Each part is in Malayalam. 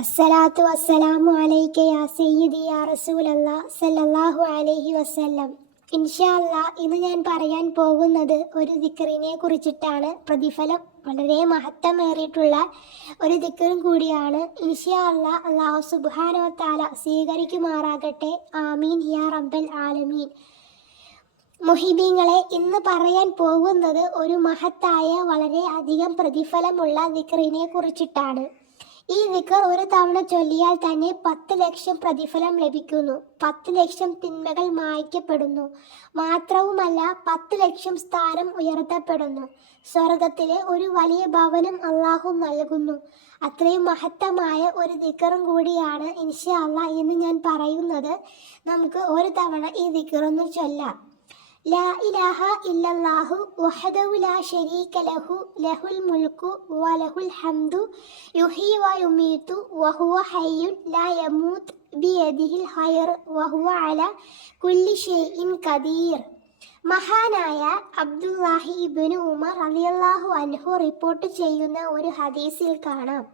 അസ്സലാത്തു വസ്സലാമു അലൈക യാ സയ്യിദി യാ റസൂലല്ലാഹ് സല്ലല്ലാഹു അലൈഹി വസല്ലം. ഇൻഷാ അല്ലാഹ് ഇന്ന് ഞാൻ പറയാൻ പോകുന്നത് ഒരു ദിക്റിനെ കുറിച്ചിട്ടാണ്. പ്രതിഫലം വളരെ മഹത്വമേറിയിട്ടുള്ള ഒരു ദിക്റും കൂടിയാണ്. ഇൻഷാ അല്ലാഹ് അല്ലാഹു സുബ്ഹാനഹു വ തആല സ്വീകരിക്കുമാറാകട്ടെ. ആമീൻ യാ റബ്ബൽ ആലമീൻ. മുഹിബീങ്ങളെ, ഇന്ന് പറയാൻ പോകുന്നത് ഒരു മഹത്തായ വളരെ അധികം പ്രതിഫലമുള്ള ദിക്റിനെ കുറിച്ചിട്ടാണ്. ഈ ദിക്ർ ഒരു തവണ ചൊല്ലിയാൽ തന്നെ 10 ലക്ഷം പ്രതിഫലം ലഭിക്കുന്നു. 10 ലക്ഷം തിന്മകൾ മായ്ക്കപ്പെടുന്നു. മാത്രവുമല്ല, 10 ലക്ഷം സ്ഥാനം ഉയർത്തപ്പെടുന്നു. സ്വർഗത്തിലെ ഒരു വലിയ ഭവനം അള്ളാഹു നൽകുന്നു. അത്രയും മഹത്തമായ ഒരു ദിക്റും കൂടിയാണ് ഇൻഷാ അല്ലാഹ് ഇന്ന് ഞാൻ പറയുന്നത്. നമുക്ക് ഒരു തവണ ഈ ദിക്റൊന്ന് ചൊല്ലാം. ലാ ഇലാഹ ഇല്ലല്ലാഹു വഹദഹു ലാ ശരീക ലഹു ലഹുൽ മുൽക്കു വലഹുൽ ഹംദു യുഹ്യി വയുമീതു വഹുവ ഹയ്യുൻ ലാ യമൂത്ത് ബിയദിഹിൽ ഖൈർ വഹുവ അലാ കുല്ലി ഷൈഇൻ ഖദീർ. മഹാനായ അബ്ദുല്ലാഹി ഇബ്നു ഉമർ റളിയല്ലാഹു അൻഹു റിപ്പോർട്ട് ചെയ്യുന്ന ഒരു ഹദീസിൽ കാണാം,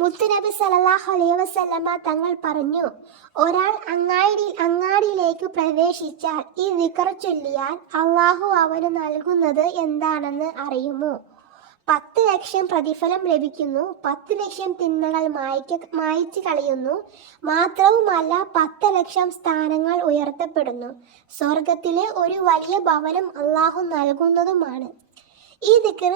മുത്തുനബി സല്ലല്ലാഹു അലൈഹി വസല്ലമ തങ്ങൾ പറഞ്ഞു, ഒരാൾ അങ്ങാടിയിലേക്ക് പ്രവേശിച്ചാൽ ഈ ദിക്ർ ചൊല്ലിയാൽ അള്ളാഹു അവന് നൽകുന്നത് എന്താണെന്ന് അറിയുമോ? 10 ലക്ഷം പ്രതിഫലം ലഭിക്കുന്നു. 10 ലക്ഷം തിന്മകൾ മായ്ച്ചു കളയുന്നു. മാത്രവുമല്ല, 10 ലക്ഷം സ്ഥാനങ്ങൾ ഉയർത്തപ്പെടുന്നു. സ്വർഗത്തിലെ ഒരു വലിയ ഭവനം അള്ളാഹു നൽകുന്നതുമാണ്. ഈ ദിക്ർ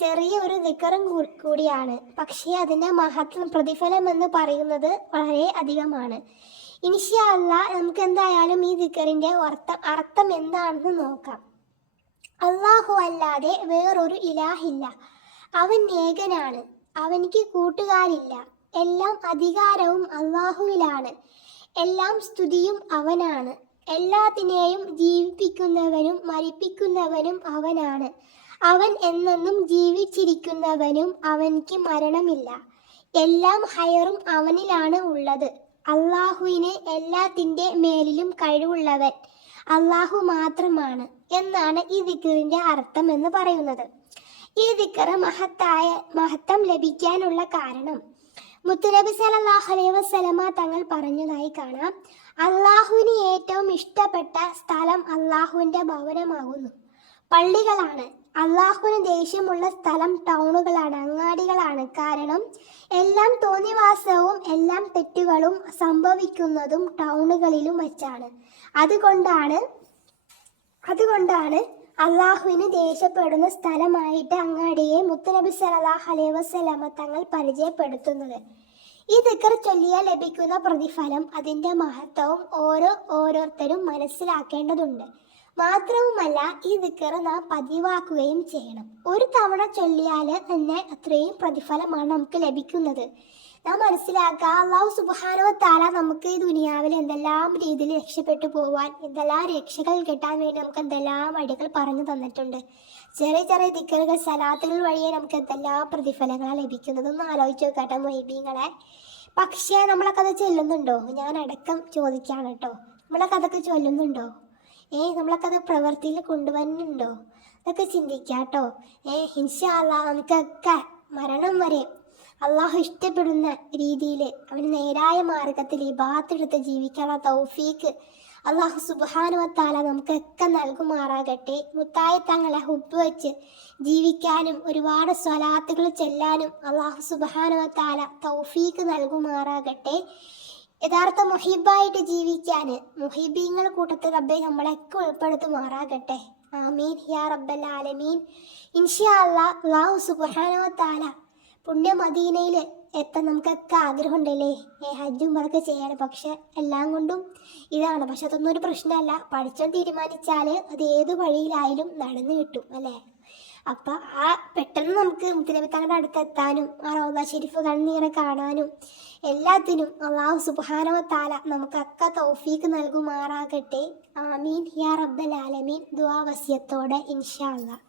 ചെറിയ ഒരു ദിക്റും കൂടിയാണ്. പക്ഷേ അതിൻ്റെ മഹത്വം, പ്രതിഫലം എന്ന് പറയുന്നത് വളരെ അധികമാണ്. ഇൻഷാ അല്ലാഹ് നമുക്ക് എന്തായാലും ഈ ദിക്റിൻ്റെ അർത്ഥം എന്താണെന്ന് നോക്കാം. അള്ളാഹു അല്ലാതെ വേറൊരു ഇലാഹില്ല. അവൻ ഏകനാണ്. അവനിക്ക് കൂട്ടുകാരില്ല. എല്ലാം അധികാരവും അള്ളാഹുവിലാണ്. എല്ലാം സ്തുതിയും അവനാണ്. എല്ലാത്തിനെയും ജീവിപ്പിക്കുന്നവനും മരിപ്പിക്കുന്നവനും അവനാണ്. അവൻ എന്നെന്നും ജീവിച്ചിരിക്കുന്നവനും അവനിക്ക് മരണമില്ല. എല്ലാം ഹൈറും അവനിലാണ് ഉള്ളത്. അള്ളാഹുവിന് എല്ലാത്തിൻ്റെ മേലിലും കഴിവുള്ളവൻ അള്ളാഹു മാത്രമാണ് എന്നാണ് ഈ ദിക്റിൻ്റെ അർത്ഥം എന്ന് പറയുന്നത്. ഈ ദിക്ർ മഹത്വം ലഭിക്കാനുള്ള കാരണം മുത്തുനബി സല്ലല്ലാഹു അലൈഹി വസല്ലമ തങ്ങൾ പറഞ്ഞതായി കാണാം, അള്ളാഹുവിന് ഏറ്റവും ഇഷ്ടപ്പെട്ട സ്ഥലം അള്ളാഹുവിൻ്റെ ഭവനമാകുന്നു. പള്ളികളാണ്. അള്ളാഹുവിന് ദേഷ്യമുള്ള സ്ഥലം ടൗണുകളാണ്, അങ്ങാടികളാണ്. കാരണം എല്ലാം തോന്നിവാസവും എല്ലാം തെറ്റുകളും സംഭവിക്കുന്നതും ടൗണുകളിലും വച്ചാണ്. അതുകൊണ്ടാണ് അള്ളാഹുവിന് ദേഷ്യപ്പെടുന്ന സ്ഥലമായിട്ട് അങ്ങാടിയെ മുത്തുനബി സല്ലല്ലാഹു അലൈഹി വസല്ലമ തങ്ങൾ പരിചയപ്പെടുത്തുന്നത്. ഈ ദിക്ർ ചൊല്ലിയാൽ ലഭിക്കുന്ന പ്രതിഫലം, അതിൻ്റെ മഹത്വവും ഓരോരുത്തരും മനസ്സിലാക്കേണ്ടതുണ്ട്. മാത്രവുമല്ല, ഈ ദിക്ർ നാം പതിവാക്കുകയും ചെയ്യണം. ഒരു തവണ ചൊല്ലിയാൽ തന്നെ അത്രയും പ്രതിഫലമാണ് നമുക്ക് ലഭിക്കുന്നത്. നാം മനസ്സിലാക്കുക, അല്ലാഹു സുബ്ഹാനഹു വ തആല നമുക്ക് ഈ ദുനിയാവിൽ എന്തെല്ലാം രീതിയിൽ രക്ഷപ്പെട്ടു പോകാൻ, എന്തെല്ലാം രക്ഷകൾ കിട്ടാൻ വേണ്ടി നമുക്ക് എന്തെല്ലാം വഴികൾ പറഞ്ഞു തന്നിട്ടുണ്ട്. ചെറിയ ചെറിയ ദിക്റുകൾ, സലാത്തുകൾ വഴിയെ നമുക്ക് എന്തെല്ലാം പ്രതിഫലങ്ങളാണ് ലഭിക്കുന്നതെന്ന് ആലോചിച്ച് നോക്കട്ടെ മുഹിബീങ്ങളെ. പക്ഷേ നമ്മളൊക്കെ അത് ചൊല്ലുന്നുണ്ടോ? ഞാൻ അടക്കം ചോദിക്കുകയാണ് കേട്ടോ. നമ്മളൊക്കെ അതൊക്കെ ചൊല്ലുന്നുണ്ടോ? നമ്മളൊക്കെ അത് പ്രവൃത്തിയിൽ കൊണ്ടുവരുന്നുണ്ടോ? അതൊക്കെ ചിന്തിക്കാം കേട്ടോ. ഇൻഷാ അല്ലാഹ് നമുക്കൊക്കെ മരണം വരെ അള്ളാഹു ഇഷ്ടപ്പെടുന്ന രീതിയിൽ അവന് നേരായ മാർഗത്തിൽ ഇബാദത്തെടുത്ത് ജീവിക്കാനുള്ള തൗഫീക്ക് അള്ളാഹു സുബ്ഹാനഹു വ തആല നമുക്കൊക്കെ നൽകുമാറാകട്ടെ. മുത്തായ തങ്ങളെ ഹുബ്ബ് വെച്ച് ജീവിക്കാനും ഒരുപാട് സ്വലാത്തുകൾ ചെല്ലാനും അള്ളാഹു സുബ്ഹാനഹു വ തആല തൗഫീക്ക് നൽകുമാറാകട്ടെ. യഥാർത്ഥ മുഹിബായിട്ട് ജീവിക്കാൻ മുഹിബീങ്ങൾ കൂട്ടത്തിൽ റബ്ബെ നമ്മളൊക്കെ ഉൾപ്പെടുത്തുമാറാകട്ടെ. ആമീൻ യാ റബ്ബൽ ആലമീൻ. ഇൻഷാ അല്ലാഹ് അല്ലാഹു സുബ്ഹാനഹു വ തആല പുണ്യ മദീനയിൽ എത്താൻ നമുക്കൊക്കെ ആഗ്രഹമുണ്ടല്ലേ? ഹജ്ജും ഉംറയൊക്കെ ചെയ്യണം. പക്ഷെ എല്ലാം കൊണ്ടും ഇതാണ്. പക്ഷെ അതൊന്നും ഒരു പ്രശ്നമല്ല. പഠിച്ചാൽ തീരുമാനിച്ചാൽ അത് ഏത് വഴിയിലായാലും നടന്നു കിട്ടും അല്ലേ? അപ്പം പെട്ടെന്ന് നമുക്ക് മുത്തുനബി തങ്ങളുടെ അടുത്തെത്താനും ആ റൗദ ശരീഫ് കണ്ണീറെ കാണാനും എല്ലാത്തിനും അല്ലാഹു സുബ്ഹാനഹു വ തആല നമുക്കൊക്കെ തൗഫീക്ക് നൽകുമാറാകട്ടെ. ആമീൻ യാ റബ്ബൽ ആലമീൻ. ദുആ വസിയത്തോടെ ഇൻഷാ അല്ലാഹ്.